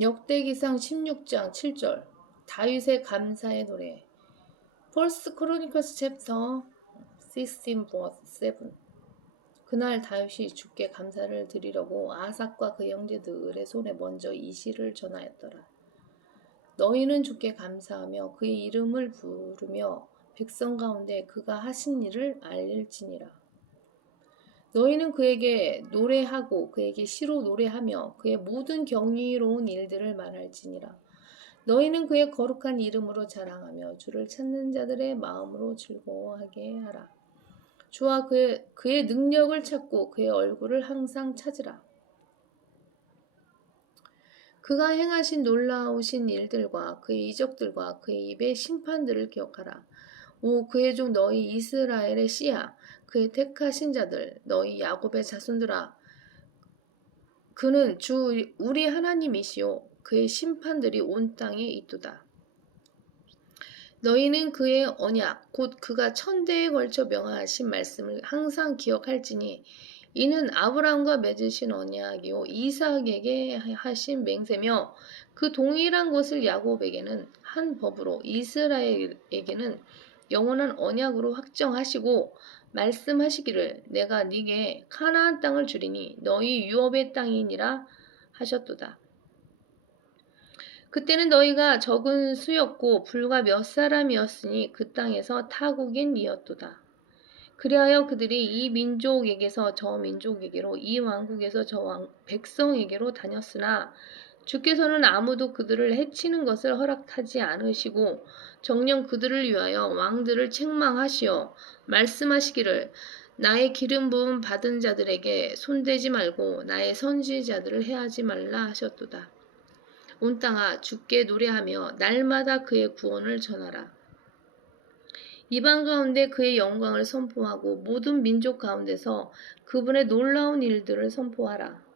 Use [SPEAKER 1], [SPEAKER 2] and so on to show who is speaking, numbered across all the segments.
[SPEAKER 1] 역대기상 16장 7절 다윗의 감사의 노래 펄스 크로니커스 챕터 16 verse 7 그날 다윗이 주께 감사를 드리려고 아삭과 그 형제들의 손에 먼저 이 시를 전하였더라. 너희는 주께 감사하며 그의 이름을 부르며 백성 가운데 그가 하신 일을 알릴지니라. 너희는 그에게 노래하고 그에게 시로 노래하며 그의 모든 경이로운 일들을 말할지니라. 너희는 그의 거룩한 이름으로 자랑하며 주를 찾는 자들의 마음으로 즐거워하게 하라. 주와 그의, 그의 능력을 찾고 그의 얼굴을 항상 찾으라. 그가 행하신 놀라우신 일들과 그의 이적들과 그의 입의 심판들을 기억하라. 오 그의 종 너희 이스라엘의 씨야 그의 택하신 자들 너희 야곱의 자손들아 그는 주 우리 하나님이시요 그의 심판들이 온 땅에 있도다. 너희는 그의 언약 곧 그가 천대에 걸쳐 명하신 말씀을 항상 기억할지니 이는 아브라함과 맺으신 언약이요 이삭에게 하신 맹세며 그 동일한 것을 야곱에게는 한 법으로 이스라엘에게는 영원한 언약으로 확정하시고 말씀하시기를 내가 네게 카나안 땅을 주리니 너희 유업의 땅이니라 하셨도다. 그때는 너희가 적은 수였고 불과 몇 사람이었으니 그 땅에서 타국인이었도다. 그리하여 그들이 이 민족에게서 저 민족에게로 이 왕국에서 저 왕, 백성에게로 다녔으나 주께서는 아무도 그들을 해치는 것을 허락하지 않으시고 정녕 그들을 위하여 왕들을 책망하시어 말씀하시기를 나의 기름 부음 받은 자들에게 손대지 말고 나의 선지자들을 해하지 말라 하셨도다. 온 땅아 주께 노래하며 날마다 그의 구원을 전하라. 이방 가운데 그의 영광을 선포하고 모든 민족 가운데서 그분의 놀라운 일들을 선포하라.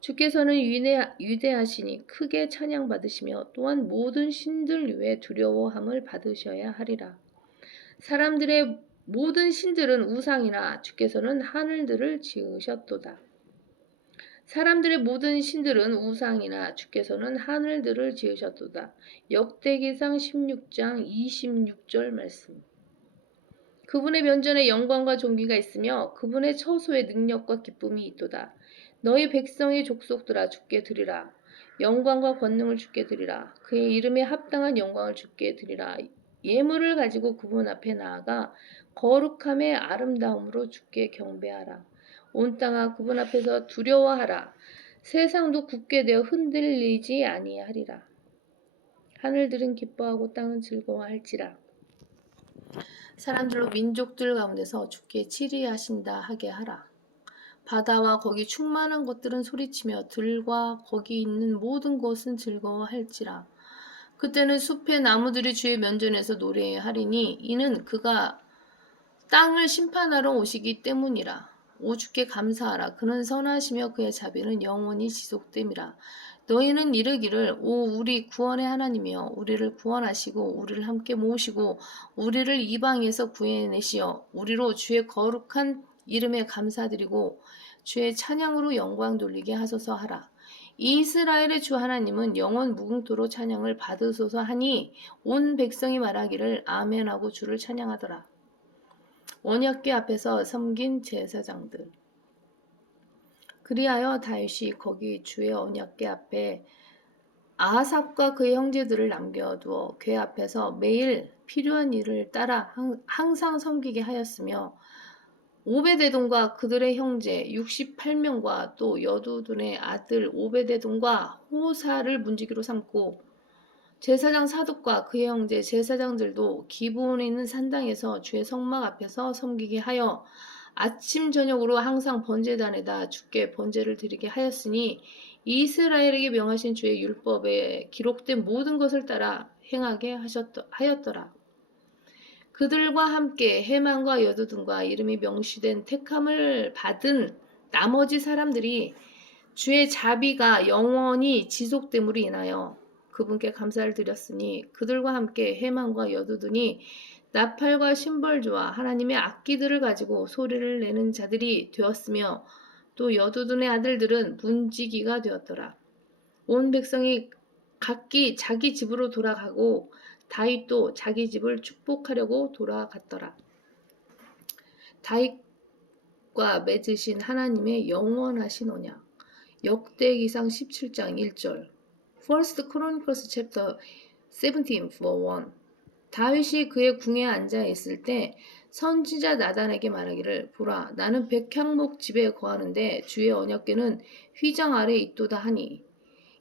[SPEAKER 1] 주께서는 위대, 위대하 시니 크게 찬양받으시며 또한 모든 신들 위에 두려워함을 받으셔야 하리라. 사람들의 모든 신들은 우상이나 주께서는 하늘들을 지으셨도다. 사람들의 모든 신들은 우상이나 주께서는 하늘들을 지으셨도다. 역대기상 16장 26절 말씀. 그분의 면전에 영광과 존귀가 있으며 그분의 처소에 능력과 기쁨이 있도다. 너희 백성의 족속들아 주께 드리라. 영광과 권능을 주께 드리라. 그의 이름에 합당한 영광을 주께 드리라. 예물을 가지고 그분 앞에 나아가 거룩함의 아름다움으로 주께 경배하라. 온 땅아 그분 앞에서 두려워하라. 세상도 굳게 되어 흔들리지 아니하리라. 하늘들은 기뻐하고 땅은 즐거워할지라. 사람들로 민족들 가운데서 주께 치리하신다 하게 하라. 바다와 거기 충만한 것들은 소리치며 들과 거기 있는 모든 것은 즐거워할지라. 그때는 숲의 나무들이 주의 면전에서 노래하리니 이는 그가 땅을 심판하러 오시기 때문이라. 오 주께 감사하라. 그는 선하시며 그의 자비는 영원히 지속됨이라. 너희는 이르기를 오 우리 구원의 하나님이여 우리를 구원하시고 우리를 함께 모으시고 우리를 이방에서 구해내시어 우리로 주의 거룩한 이름에 감사드리고 주의 찬양으로 영광 돌리게 하소서 하라. 이스라엘의 주 하나님은 영원 무궁토로 찬양을 받으소서 하니 온 백성이 말하기를 아멘하고 주를 찬양하더라. 원약궤 앞에서 섬긴 제사장들 그리하여 다윗이 거기 주의 언약궤 앞에 아삽과 그의 형제들을 남겨두어 궤 앞에서 매일 필요한 일을 따라 항상 섬기게 하였으며 오베데돔과 그들의 형제 68명과 또 여두둔의 아들 오베데돔과 호사를 문지기로 삼고 제사장 사독과 그의 형제 제사장들도 기본에 있는 산당에서 주의 성막 앞에서 섬기게 하여 아침 저녁으로 항상 번제단에다 주께 번제를 드리게 하였으니 이스라엘에게 명하신 주의 율법에 기록된 모든 것을 따라 행하게 하였더라. 그들과 함께 해만과 여두둔과 이름이 명시된 택함을 받은 나머지 사람들이 주의 자비가 영원히 지속됨으로 인하여 그분께 감사를 드렸으니 그들과 함께 해만과 여두둔이 나팔과 심벌주와 하나님의 악기들을 가지고 소리를 내는 자들이 되었으며 또 여두둔의 아들들은 문지기가 되었더라. 온 백성이 각기 자기 집으로 돌아가고 다윗도 자기 집을 축복하려고 돌아갔더라. 다윗과 맺으신 하나님의 영원하신 언약. 역대기상 17장 1절. First Chronicles chapter 17 for 1. 다윗이 그의 궁에 앉아 있을 때 선지자 나단에게 말하기를 보라 나는 백향목 집에 거하는데 주의 언약궤는 휘장 아래 있도다 하니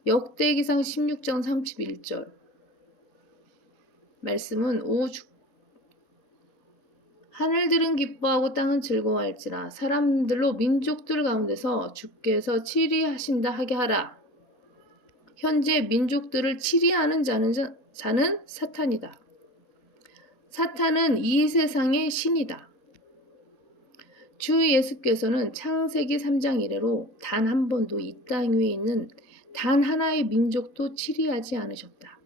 [SPEAKER 1] 역대기상 16장 31절 말씀은 오 주, 하늘들은 기뻐하고 땅은 즐거워할지라 사람들로 민족들 가운데서 주께서 치리하신다 하게 하라 현재 민족들을 치리하는 자는, 자는 사탄이다. 사탄은 이 세상의 신이다. 주 예수께서는 창세기 3장 이래로 단 한 번도 이 땅 위에 있는 단 하나의 민족도 치리하지 않으셨다.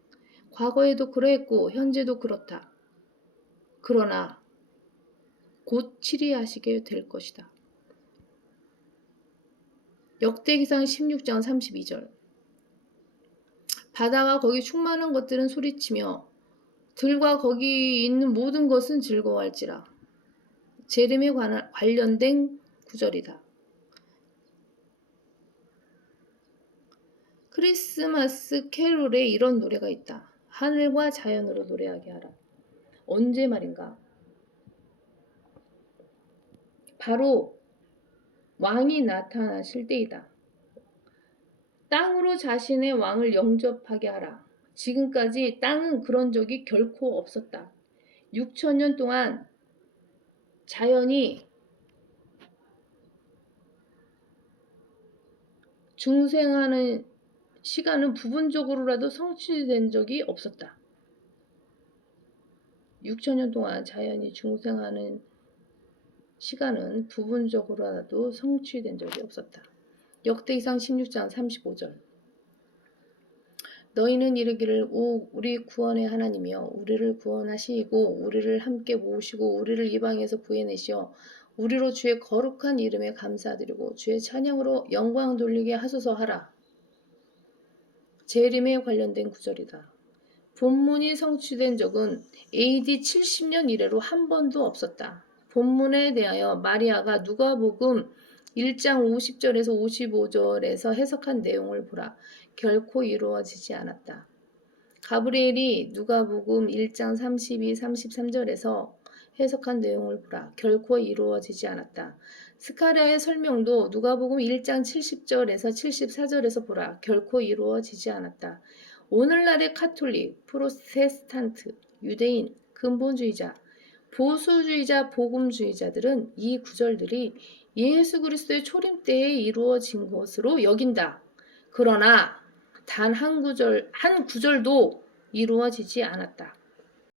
[SPEAKER 1] 과거에도 그러했고 현재도 그렇다. 그러나 곧 치리하시게 될 것이다. 역대기상 16장 32절 바다가 거기 충만한 것들은 소리치며 들과 거기 있는 모든 것은 즐거워할지라. 재림에 관한, 관련된 구절이다. 크리스마스 캐롤에 이런 노래가 있다. 하늘과 자연으로 노래하게 하라. 언제 말인가? 바로 왕이 나타나실 때이다. 땅으로 자신의 왕을 영접하게 하라. 지금까지 땅은 그런 적이 결코 없었다. 6천 년 동안 자연이 중생하는 시간은 부분적으로라도 성취된 적이 없었다. 6천 년 동안 자연이 중생하는 시간은 부분적으로라도 성취된 적이 없었다. 역대기상 16장 35절 너희는 이르기를 오 우리 구원의 하나님이여 우리를 구원하시고 우리를 함께 모으시고 우리를 이방에서 구해내시어 우리로 주의 거룩한 이름에 감사드리고 주의 찬양으로 영광 돌리게 하소서 하라. 재림에 관련된 구절이다. 본문이 성취된 적은 AD 70년 이래로 한 번도 없었다. 본문에 대하여 마리아가 누가복음 1장 50절에서 55절에서 해석한 내용을 보라. 결코 이루어지지 않았다. 가브리엘이 누가복음 1장 32, 33절에서 해석한 내용을 보라. 결코 이루어지지 않았다. 스카랴의 설명도 누가복음 1장 70절에서 74절에서 보라. 결코 이루어지지 않았다. 오늘날의 카톨릭, 프로테스탄트, 유대인, 근본주의자, 보수주의자, 복음주의자들은 이 구절들이 예수 그리스도의 초림 때에 이루어진 것으로 여긴다. 그러나 단 한 구절, 한 구절도 이루어지지 않았다.